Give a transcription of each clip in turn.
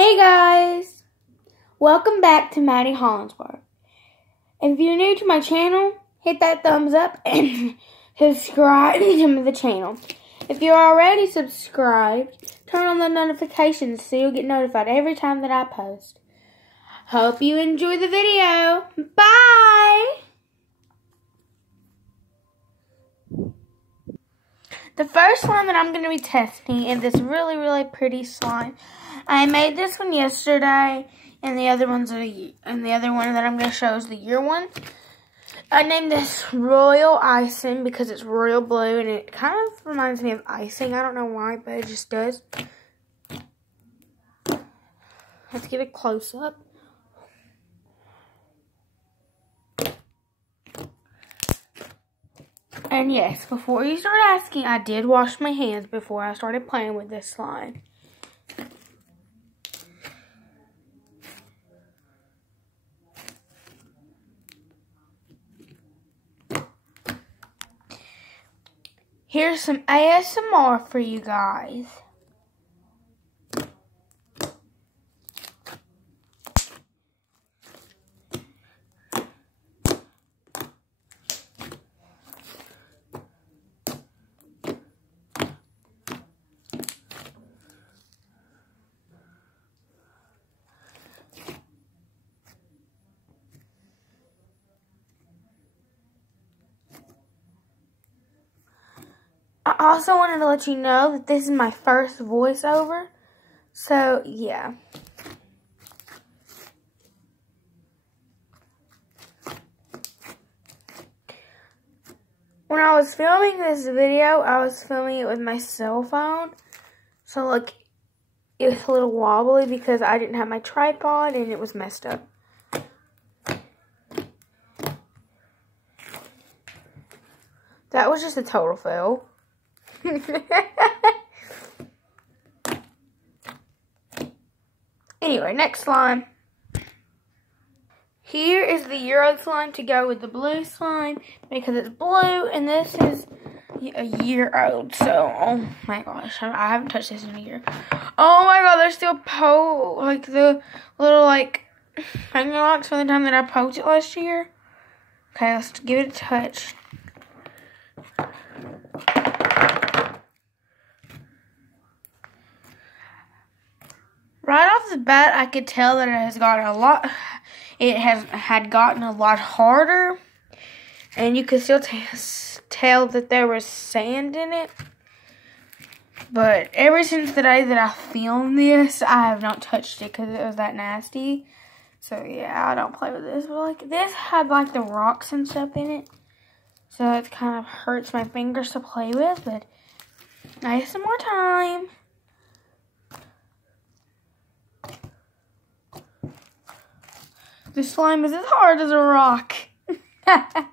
Hey guys, welcome back to Mady Hollandsworth. If you're new to my channel, hit that thumbs up and subscribe to the channel. If you're already subscribed, turn on the notifications so you'll get notified every time that I post. Hope you enjoy the video. Bye! The first one that I'm going to be testing is this really pretty slime. I made this one yesterday, and the other one that I'm going to show is the year one. I named this Royal Icing because it's royal blue, and it kind of reminds me of icing. I don't know why, but it just does. Let's get a close-up. And yes, before you start asking, I did wash my hands before I started playing with this slime. Here's some ASMR for you guys. I also wanted to let you know that this is my first voiceover. So, yeah. When I was filming this video, I was filming it with my cell phone. So, like, it was a little wobbly because I didn't have my tripod and it was messed up. That was just a total fail. Anyway, next slime. Here is the Euro slime to go with the blue slime because it's blue, and this is a year old. So, oh my gosh, I haven't touched this in a year. Oh my god, there's still like the little finger marks from the time that I poked it last year. Okay, let's give it a touch. Right off the bat, I could tell that it has gotten a lot. It had gotten a lot harder, and you could still tell that there was sand in it. But ever since the day that I filmed this, I have not touched it because it was that nasty. So yeah, I don't play with this. But this had the rocks and stuff in it, so it kind of hurts my fingers to play with. But nice some more time. This slime is as hard as a rock. I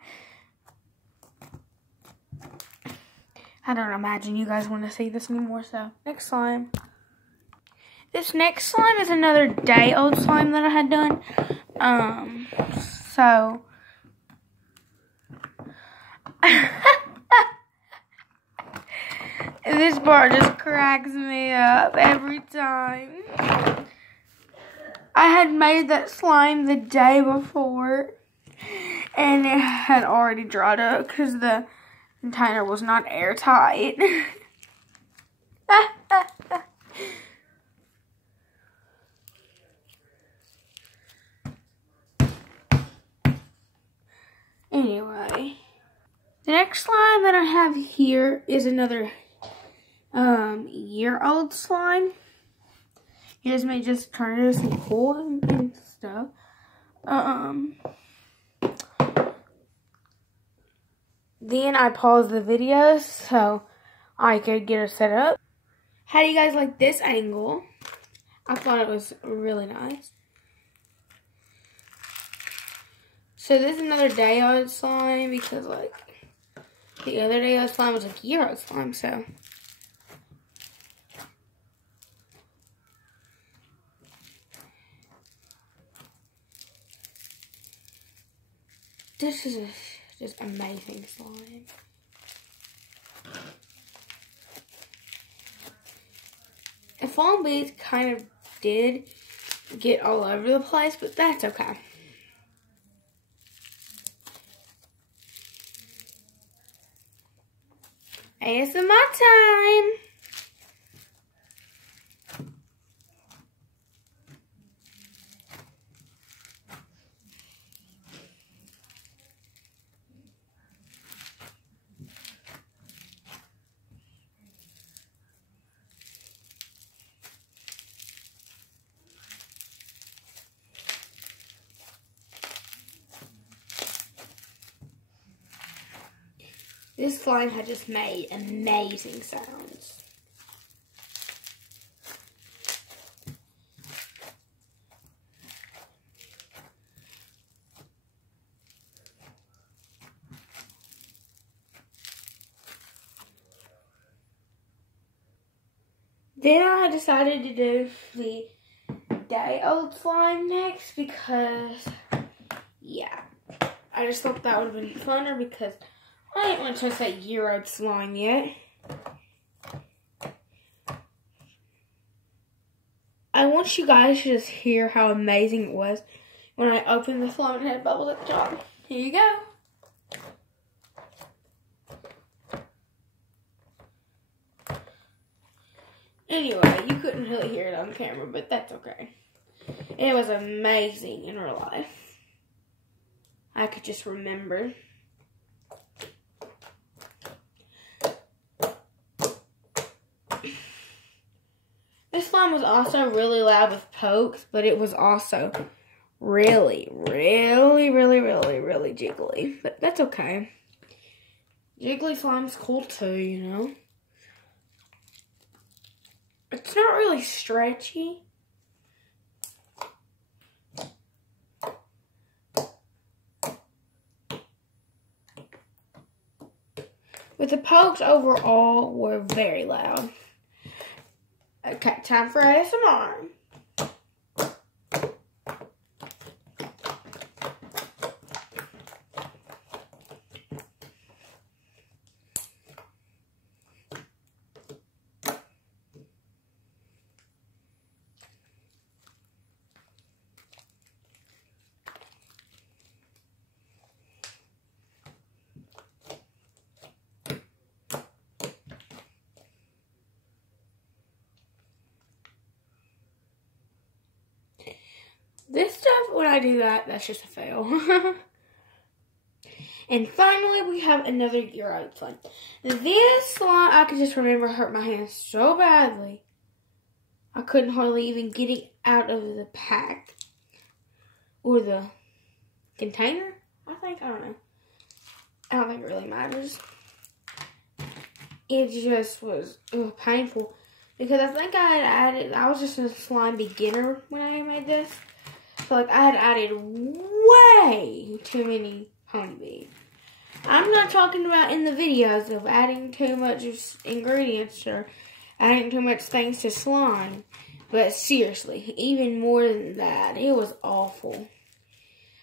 don't imagine you guys want to see this anymore, so next slime. This next slime is another day-old slime that I had done. So this part just cracks me up every time. I had made that slime the day before, and it had already dried up because the container was not airtight. Anyway, the next slime that I have here is another year-old slime. Here's me just trying to do some cool and stuff. Then I paused the video so I could get it set up. How do you guys like this angle? I thought it was really nice. So this is another day-old slime because the other day-old slime was year-old slime, so. This is just amazing slime. If Fallen Beads kind of did get all over the place, but that's okay. ASMR time! This slime had just made amazing sounds. Then I decided to do the day-old slime next because, yeah, I just thought that would have been funner because I didn't want to touch that year-old slime yet. I want you guys to just hear how amazing it was when I opened the slime and had bubbles at the top. Here you go. Anyway, you couldn't really hear it on camera, but that's okay. It was amazing in real life. I could just remember. This slime was also really loud with pokes, but it was also really jiggly. But that's okay. Jiggly slime's cool too, you know. It's not really stretchy. But the pokes overall were very loud. Okay, time for ASMR. This stuff, when I do that, that's just a fail. And finally, we have another year-old slime. This slime, I can just remember, hurt my hands so badly. I couldn't hardly even get it out of the pack. Or the container, I think. I don't know. I don't think it really matters. It just was painful. Because I think I had added, I was just a slime beginner when I made this. So, like, I had added way too many honey bees. I'm not talking about in the videos of adding too much ingredients or adding too much things to slime. But seriously, even more than that, it was awful.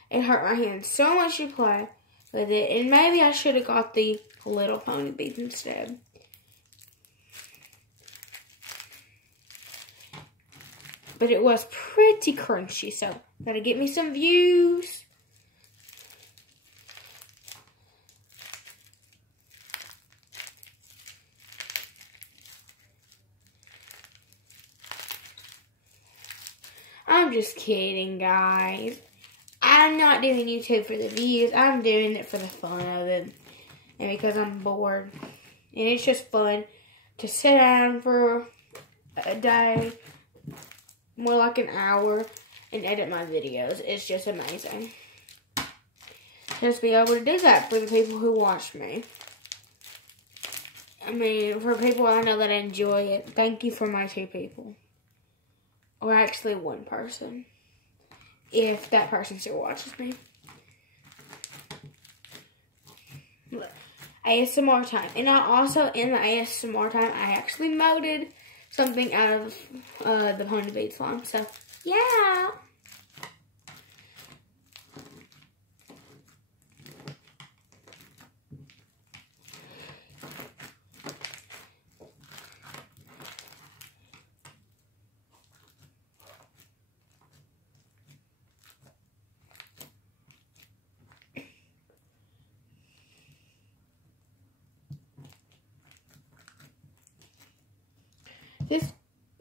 It hurt my hands so much to play with it. And maybe I should have got the little pony bees instead. But it was pretty crunchy, so gotta get me some views. I'm just kidding, guys. I'm not doing YouTube for the views. I'm doing it for the fun of it. And because I'm bored. And it's just fun to sit down for a day, more like an hour, and edit my videos. It's just amazing. Just be able to do that for the people who watch me. I mean, for people I know that enjoy it, thank you for my 2 people. Or actually 1 person. If that person still watches me. ASMR time. And I also, in the ASMR time, I actually molded something out of the pony bead slime. So, yeah.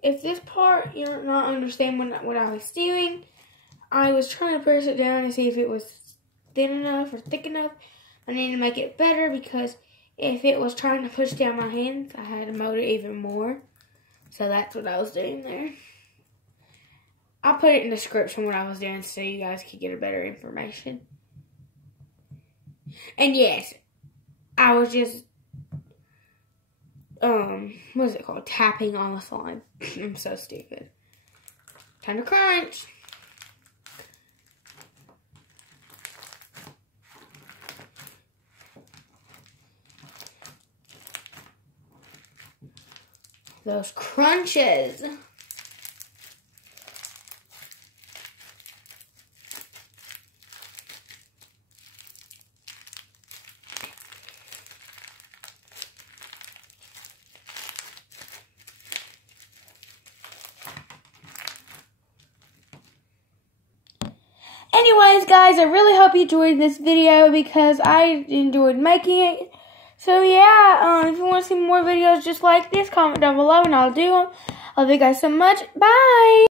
if this part you're not understanding what I was doing, I was trying to press it down to see if it was thin enough or thick enough. I need to make it better because if it was trying to push down my hands, I had to mold it even more. So that's what I was doing there. I'll put it in the description what I was doing so you guys could get a better information. And yes, I was just, what is it called? Tapping on the slime. I'm so stupid. Time to crunch. Those crunches. Anyways, guys, I really hope you enjoyed this video because I enjoyed making it. So, yeah, if you want to see more videos just like this, comment down below and I'll do them. I love you guys so much. Bye!